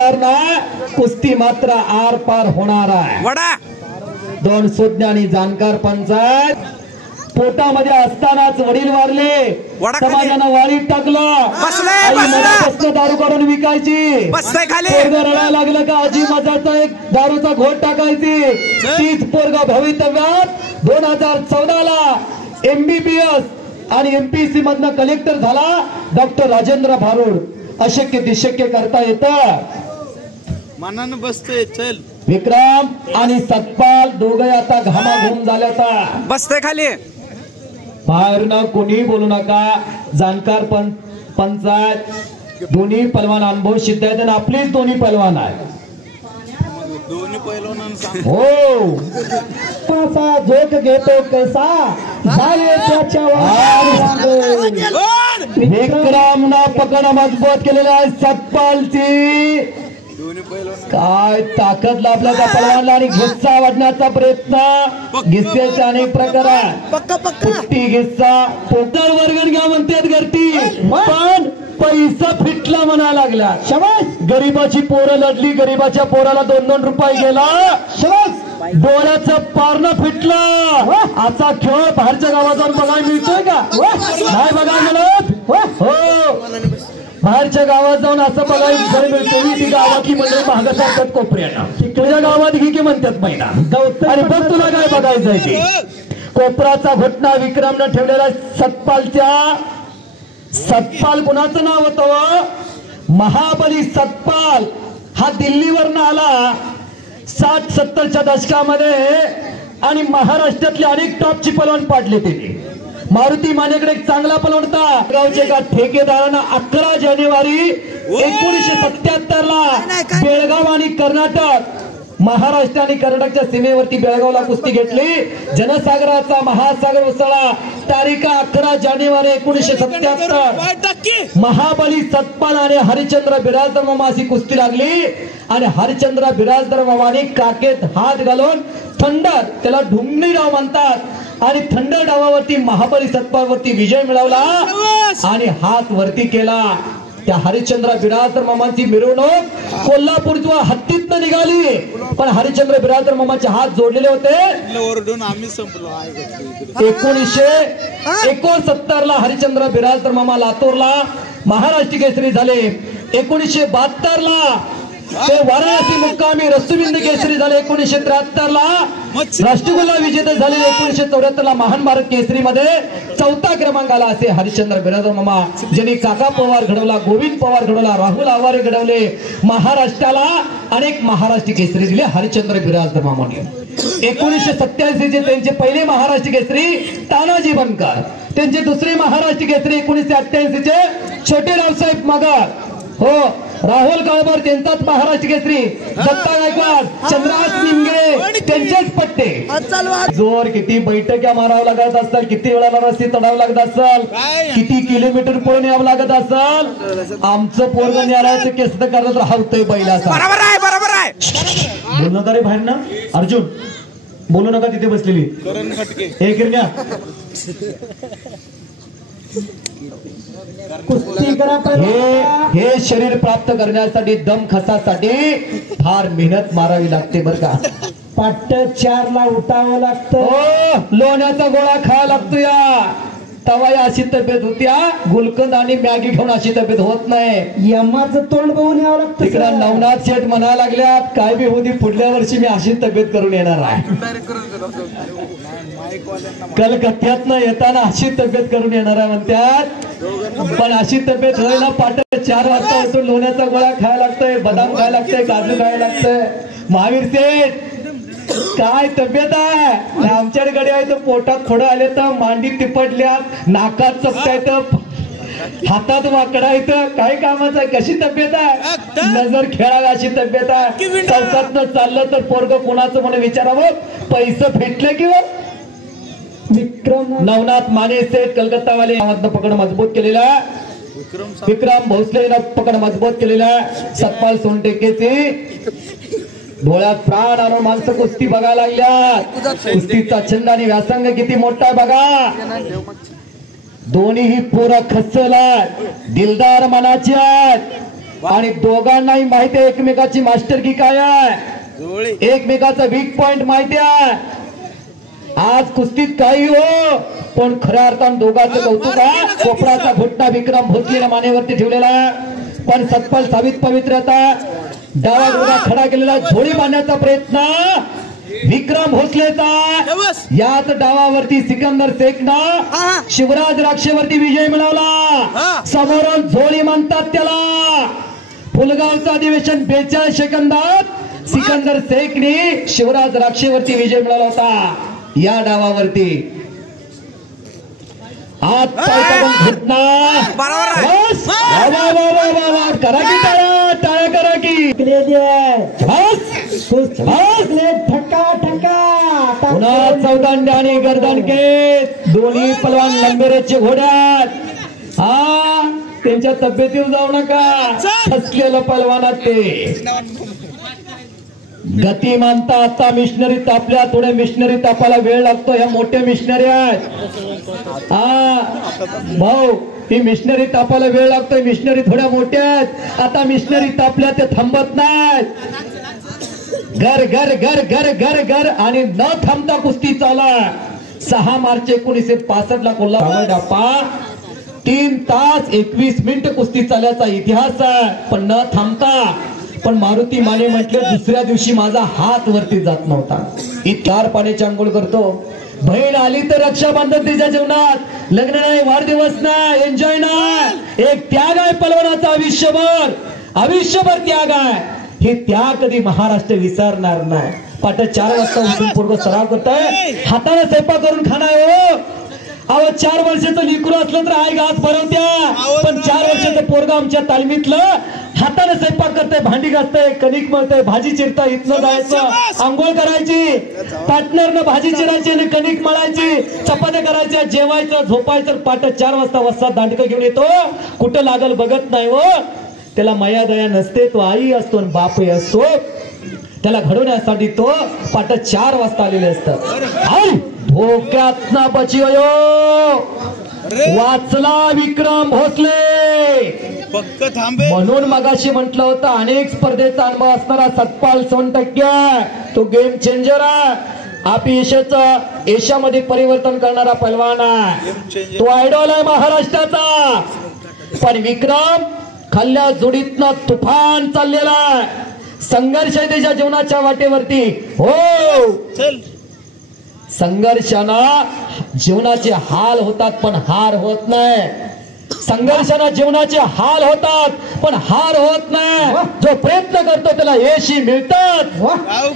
कुस्ती मात्र आर पार होणार आहे। वडा दोन सुज्ञ आणि जाणकार पंचायत पोटामध्ये असतानाच वडील वारले, समाजानं वाळीत टाकलं, दारू काढून विकायची, रडायला लागलं का आजी मजाचा एक दारूचा घोट टाकायची। तीच पोरगा भवितव्यात 2014 ला MBBS आणि MPSC मधनं कलेक्टर झाला डॉक्टर राजेंद्र भारुड। अशक्य दिशक्य करता येतं, मनानं बसतोय। चल विक्रम आणि सतपाल दोघे आता घामाघूम झाल्याता, बसतोय खाली। बाहेर न कोणी बोलू नका। जाणकार पंचायत दोन्ही पहलवान अनुभव सिद्ध आहेत आणि आपलीच दोन्ही पहलवान आहेत। दोन्ही पहलवान हो कसा जोक घेतो कसा झाले त्याच्या विक्रम ना पकड मजबूत केलेला आहे सतपालची। काय ताकद लाभल्या त्या पहलवानला आणि घिस्सा वाढण्याचा प्रयत्न, घिस्स्याचे अनेक प्रकार आहेत। पुट्टी घिस्सा पोकर वर्गण घ्या म्हणतात घरती, पण पैसा फिटला म्हणा लागला। शबास गरीबाची पोरं लढली, गरीबाच्या पोराला 2-2 रुपये गेला, शबास डोळ्याचं पारणं फिटलं। असा खेळ बाहेरच्या गावात जाऊन बघायला मिळतोय का? नाही बघायला मिळत। हो बाहेरच्या गावात जाऊन असं बघायला मिळतो ती गावातली मंडळी महाग सारखं कोपऱ्यानं तुझ्या गावात घे की म्हणतात महिना आणि बघ तुला काय बघायचंय ते। कोपराचा घटना विक्रमनं ठेवलेला सतपालच्या। सतपाल कुणाचं नाव होतं? महाबली सतपाल। हा दिल्लीवरनं आला 60-70च्या दशकामध्ये आणि महाराष्ट्रातले अनेक टॉपची पलवान पाडले त्याने। मारुती मानेकडे एक चांगला पलवान होता। गावच्या एका ठेकेदारानं 11 जानेवारी 1977 ला बेळगाव आणि कर्नाटक, महाराष्ट्र आणि कर्नाटकच्या सीमेवरती बेळगावला कुस्ती घेतली। जनसागराचा महासागर उसळला। तारीख 11 जानेवारी 1977। महाबली सतपाल आणि हरिश्चंद्र बिराजदार मामा अशी कुस्ती लागली आणि हरिश्चंद्र बिराजदार मामाने काकेत हात घालून थंड, त्याला ढुंगणी डाव म्हणतात, आणि थंड डावावरती महाबली सतपालवरती विजय मिळवला आणि हात वरती केला। त्या हरिश्चंद्र बिराजदार मामांची मिरवणूक कोल्हापूरच्या हत्तीतनं निघाली, पण हरिश्चंद्र बिराजदार मामाचे हात जोडलेले होते। 1969 ला हरिश्चंद्र बिराजदार मामा लातूरला महाराष्ट्र केसरी झाले। 1972 ला ते वाराणसी मुक्कामी रस्तुबिंद केसरी झाले। 1973 ला राष्ट्रकुल विजेते झाले। 1974 ला महान भारत केसरी मध्ये 4था क्रमांक आला। असे हरिश्चंद्र बिराजदार मामा ज्यांनी काका पवार घडवला, गोविंद पवार घडवला, राहुल आवारे घडवले, महाराष्ट्राला अनेक महाराष्ट्र केसरी दिले हरिश्चंद्र बिराजदार मामाने। 1987 चे त्यांचे पहिले महाराष्ट्र केसरी तानाजी बनकर, त्यांचे दुसरे महाराष्ट्र केसरी 1988 चे छोटे रावसाहेब मगर, हो राहुल काळभोर त्यांचाच महाराष्ट्र केसरी, दत्ता गायकवाड, चंद्रहास निमगे त्यांचेच पट्टे। जोर किती बैठक्या मारावं लागत असेल, किती वेळाला रस्ते चढावं लागत असेल, किती किलोमीटर पळून यावं लागत असेल, आमचं पोरग न्यायालयाचं केस करत राहतोय बैलाचा। बरोबर आहे, बरोबर आहे। बोलू नका रे बाहेर ना अर्जुन, बोलू नका तिथे बसलेली हे गिरण्या। हे शरीर प्राप्त करण्यासाठी, दम खसासाठी फार मेहनत मारावी लागते बर का। पाट 4 ला उठावं लागतं, लोण्याचा गोळा खावा लागतो या, तवाई अशी तब्येत होती। गुलकंद आणि मॅगी खाऊन अशी तब्येत होत नाही। यमाचं तोंड बघून यावं लागतं। तिकडे नवनाथ शेठ म्हणायला लागल्यात काय बी होती पुढल्या वर्षी मी अशी तब्येत करून येणार आहे। कलकत्त्यातनं येताना अशी तब्येत करून येणार आहे म्हणतात, पण अशी तब्येत व्हायला पाट 4 वाजता उठून लोण्याचा गोळा खायला लागतोय, बदाम खायला लागतंय, काजू खायला लागतंय। महावीर शेठ काय तब्येत आहे? आमच्याकडे आहे तर पोटात थोडं आले तर मांडी तिपटल्यात, नाकात चपटायत, हातात वाकडा येतं, काय कामाचं आहे? कशी तब्येत आहे? नजर खेळावी अशी तब्येत आहे। चौकातनं चाललं तर पोरग कोणाचं म्हणून विचारावं, पैसे भेटले किंवा विक्रम नवनाथ माने सेठ कलकत्तावाले पकड मजबूत केलेला, विक्रम भोसले पकड मजबूत केलेला, सतपाल सोनटेकेची डोळ्यात प्राण आणून माणसं कुस्ती बघायला लागल्या। कुस्तीचा छंद आणि व्यासंग किती मोठा बघा। दोन्हीही पोरं खचला, दिलदार मनाचे आहेत। आणि दोघांनाही माहिती आहे एकमेकाची मास्टरकी काय आहे, जोळी एकमेकाचा वीक पॉइंट माहिती आहे. आज कुस्तीत काही हो पण खऱ्या अर्थानं दोघांचं कौतुक आहे. कोपराचा घोटणा विक्रम भोसलेला मानेवरती ठेवलेला आहे, पण सत्पल सावित पवित्रता डावा डोळा खडा केलेला झोळी बांधण्याचा प्रयत्न विक्रम भोसलेचा. याच डावावरती सिकंदर शेखनं शिवराज राक्षेवरती विजय मिळवला. समोरून झोळी म्हणतात त्याला. फुलगावचं अधिवेशन 42 सेकंदात सिकंदर शेखने शिवराज राक्षेवरती विजय मिळवला होता. या डावावरती आज घटना करा की टाळ्या टाळ्या करा की ठक्का ठक्का पुन्हा चौदांडे आणि गर्दणके दोन्ही पलवान लंबेरेचे घोड्यात. हा त्यांच्या तब्येतीवर जाऊ नका, फसलेलं पलवानात ते गती मानता. आता मिशनरी तापल्या, थोड्या मिशनरी तापायला वेळ लागतो. ह्या मोठ्या मिशनरी आहेत. हा भाऊ ही मिशनरी तापायला वेळ लागतोय. मिशनरी थोड्या मोठ्या आहेत. आता मिशनरी तापल्या ते थांबत नाहीत. घर घर घर घर घर घर आणि न थांबता कुस्ती चाला. 6 मार्च 1965 ला कोल्हापूर डापा 3 तास 21 मिनिट कुस्ती चालल्याचा इतिहास आहे, पण न थांबता. पण मारुती माने म्हटले दुसऱ्या दिवशी माझा हात वरती जात नव्हता. इतकार पाण्याची आंघोळ करतो. बहीण आली तर रक्षाबंधन तिच्या जीवनात, लग्न नाही, वाढदिवस नाही, एन्जॉय नाही. एक त्याग आहे पलवानाचा, आयुष्यभर त्याग आहे. हे त्याग कधी महाराष्ट्र विसरणार नाही. पाठ 4 वाजता उठून पूर्व सराव करताय, हाताने स्वयंपाक करून खाणार हो. अहो 4 वर्षाचं लिकरू असलं तर आई घास भरवत्या, पण 4 वर्षाचं पोरगा आमच्या तालमीतलं हाताने स्वयंपाक करताय, भांडी घासताय, कणिक मळताय, भाजी चिरताय, इथनं जायचं, आंघोळ करायची, पार्टनरनं भाजी चिरायची आणि कणिक मळायची, चपात्या करायच्या, जेवायचं, झोपायचं. पाठ 4 वाजता वस्ता दांडकं घेऊन येतो, कुठं लागल बघत नाही हो. त्याला माया दया नसते, तो आई असतो आणि बापही असतो. त्याला घडवण्यासाठी तो पाठ 4 वाजता आलेले असतात. धोक्यात ना बचियो वाचला विक्रम भोसले. पक्क थांबे म्हणून मगाशी म्हटलं होतं अनेक स्पर्धेचा अनुभव असणारा सतपाल सोनटक्के तो गेम चेंजर आहे. एशियामध्ये परिवर्तन करणारा पैलवान आहे. तो आयडॉल आहे महाराष्ट्राचा. पण विक्रम खाल्ल्या जोडीतनं तुफान चाललेला आहे. संघर्ष आहे त्याच्या जीवनाच्या वाटेवरती. हो संघर्षानं जीवनाचे हाल होतात पण हार होत नाही. संघर्षानं जीवनाचे हाल होतात पण हार होत नाही. जो प्रयत्न करतो त्याला यशही मिळतात.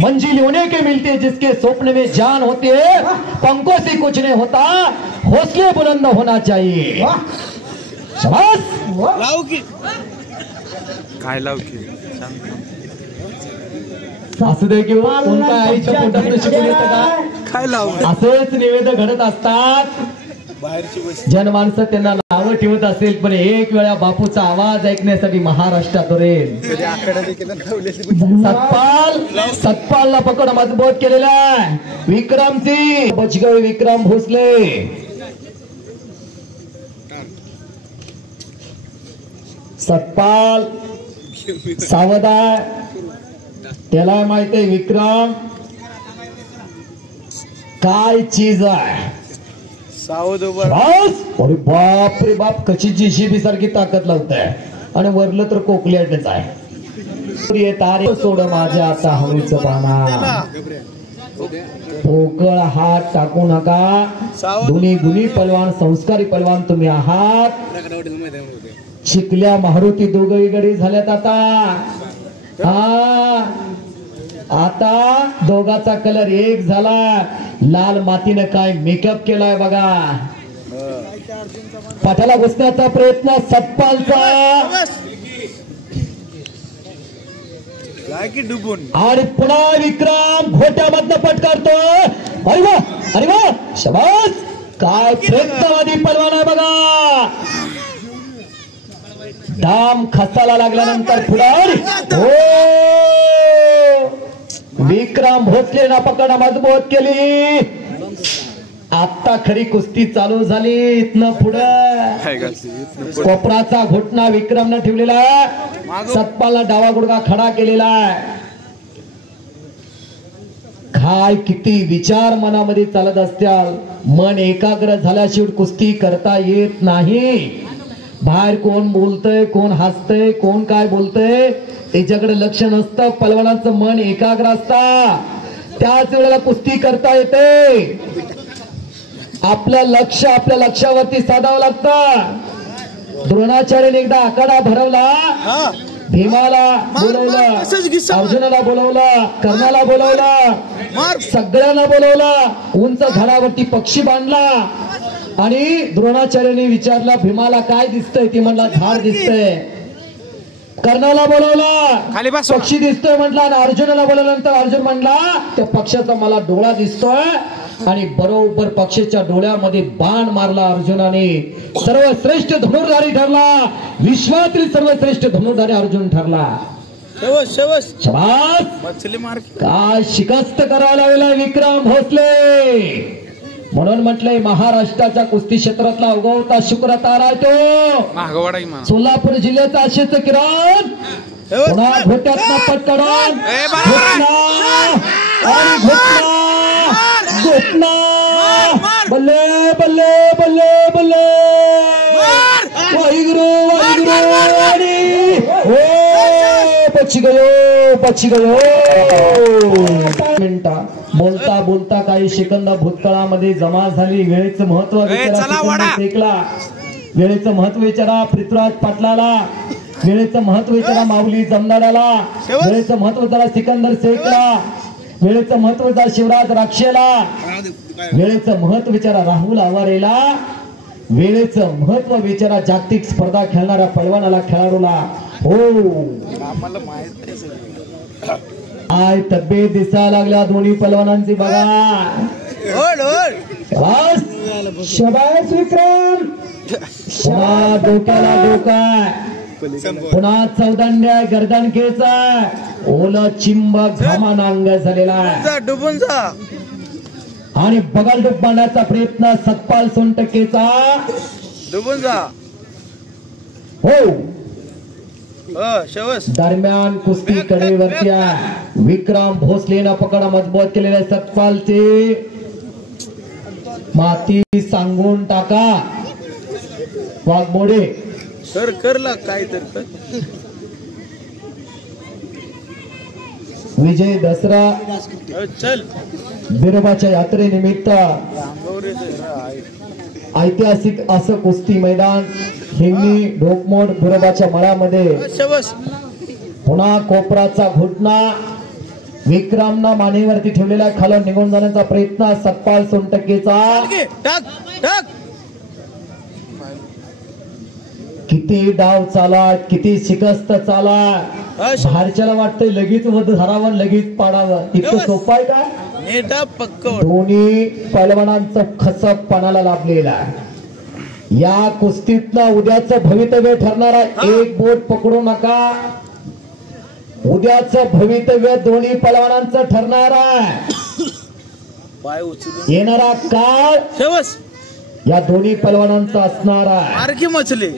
मंजिल होने के मिलते जिसके स्वप्न में जान होती है, पंखों से कुछ नहीं होता, हौसले बुलंद होना चाहिए. शाबाश. लावकी काय लावकी असू दे किंवा कोणत्या आईच्या पोटात शिकून येतं का? काय लाव असेच निवेदन घडत असतात. बाहेरची बस जनमानसं त्यांना नावं ठेवत असेल, पण एक वेळा बापूचा आवाज ऐकण्यासाठी महाराष्ट्रात रेल. सतपालला पकड मजबूत केलेला आहे. विक्रमसिंह बचगळ विक्रम भोसले. सतपाल सावधा, त्याला माहिती आहे विक्रम काय चीज आहे. सावध उभा अरे बाप रे बाप, कशी जीसीबी सारखी ताकद लावताय आणि वरलं तर कोकलेटच आहे. तारे सोड माझ्या आता हवेचं पाना, पोकळ हात टाकू नका. दोन्ही गुणी पलवान, संस्कारी पलवान तुम्ही आहात. शिकल्या मारुती दोघही गडी झाल्यात आता. आता दोघाचा कलर एक झाला. लाल मातीने काय मेकअप केलाय बघा. पाठाला घुसण्याचा प्रयत्न सतपालचा डुबून आणि पुन्हा विक्रम घोट्यामधनं पटकारतो. अरे वा अरे वा शाबास. काय प्रयत्नवादी पलवान आहे बघा. दाम खसाला लागल्यानंतर पुढार हो विक्रम भोसले ना पकड मजबूत केली आता खरी कुस्ती चालू झाली. इथनं पुढं काय घातली इथनं पुढं. कोपराचा घोटणा विक्रमनं ठेवलेला आहे. सतपालला डावा गुडघा खडा केलेला आहे. काय किती विचार मनामध्ये चालत असत्याल. मन एकाग्र झाल्याशिवाय कुस्ती करता येत नाही. बाहेर कोण बोलतय, कोण हसतय, कोण काय बोलतय त्याच्याकडे लक्ष नसतं. पलवानाचं मन एकाग्र असता त्याच वेळेला कुस्ती करता येते. आपलं लक्ष आपल्या लक्षावरती साधावं लागतं. द्रोणाचार्याने एकदा आखाडा भरवला. भीमाला बोलवलं, अर्जुनाला बोलवलं, कर्णाला बोलवलं, सगळ्यांना बोलवलं. उंच झाडावरती पक्षी बांधला आणि द्रोणाचार्याने विचारला भीमाला काय दिसतंय. ती म्हणला झाड दिसतंय. कर्णाला बोलवलं, पक्षी दिसतोय म्हटला. आणि अर्जुनाला बोलवल्यानंतर अर्जुन म्हणला त्या पक्षाचा मला डोळा दिसतोय. आणि बरोबर पक्षाच्या डोळ्यामध्ये बाण मारला अर्जुनाने. सर्वश्रेष्ठ धनुर्धारी ठरला. विश्वातील सर्वश्रेष्ठ धनुर्धारी अर्जुन ठरला. काय शिकस्त करायला लागला विक्रम भोसले. म्हणून म्हटलंय महाराष्ट्राच्या कुस्ती क्षेत्रातला उगवता शुक्र तारा तो सोलापूर जिल्ह्याचा असेच किरण. पुन्हा घोट्यातला पटकडून घोटना बल्ले बल्ले बल्ले बल्ले वाहिगुरु वाहिगुरु आणि पक्षी गयो. मिनिटा बोलता बोलता काही सेकंद भूतकाळामध्ये जमा झाली. वेळेचं महत्व विचारा. वेळेचं महत्व विचारा पृथ्वीराज पाटलाला. वेळेचं महत्व विचारा माऊली जमदाड्याला. वेळेचं महत्व जरा सिकंदर शेखला. वेळेचं महत्व जरा शिवराज राक्षेला. वेळेचं महत्व विचारा राहुल आवारेला. वेळेचं महत्व विचारा जागतिक स्पर्धा खेळणाऱ्या पैलवानाला, खेळाडूला. हो आय तब्येत दिसायला लागल्या दोन्ही पैलवानांची बघा. शबास विक्रम. डोक्याला डोका. पुन्हा चौदांड्या गर्दनकेचा ओला चिंबक घामान अंग झालेला आहे. डुबून जा. आणि बगल डुब बांधण्याचा प्रयत्न सतपाल सोनटक्केचा. डुबून जा. हो दरम्यान कुस्ती कडेवरती आहे. विक्रम भोसलेनं पकड मजबूत केलेल्या सतपालचे माती सांगून टाका. वाघमोडे सर करला काय तर विजय दसरा चल बिरोबाच्या यात्रेनिमित्त ऐतिहासिक असं कुस्ती मैदान हिंगणी ढोकमोड बिरोबाच्या मळामध्ये. पुन्हा कोपराचा घोटणा विक्रमना मानेवरती ठेवलेला खालून निघून जाण्याचा प्रयत्न सतपाल सोनटक्केचा. किती डाव चाला, किती शिकस्त चाला. बाहेरच्याला वाटतंय लगेच वध धरावं, लगेच पाडावं. इतकं सोपं आहे का? दोन्ही पैलवानांचं खसपणाला लाभलेला. या कुस्तीतनं उद्याचं भवितव्य ठरणारा एक बोट पकडू नका. उद्याचं भवितव्य दोन्ही पैलवानांचं ठरणार आहे. येणारा काळ या दोन्ही पैलवानांचा असणार आहे. मछली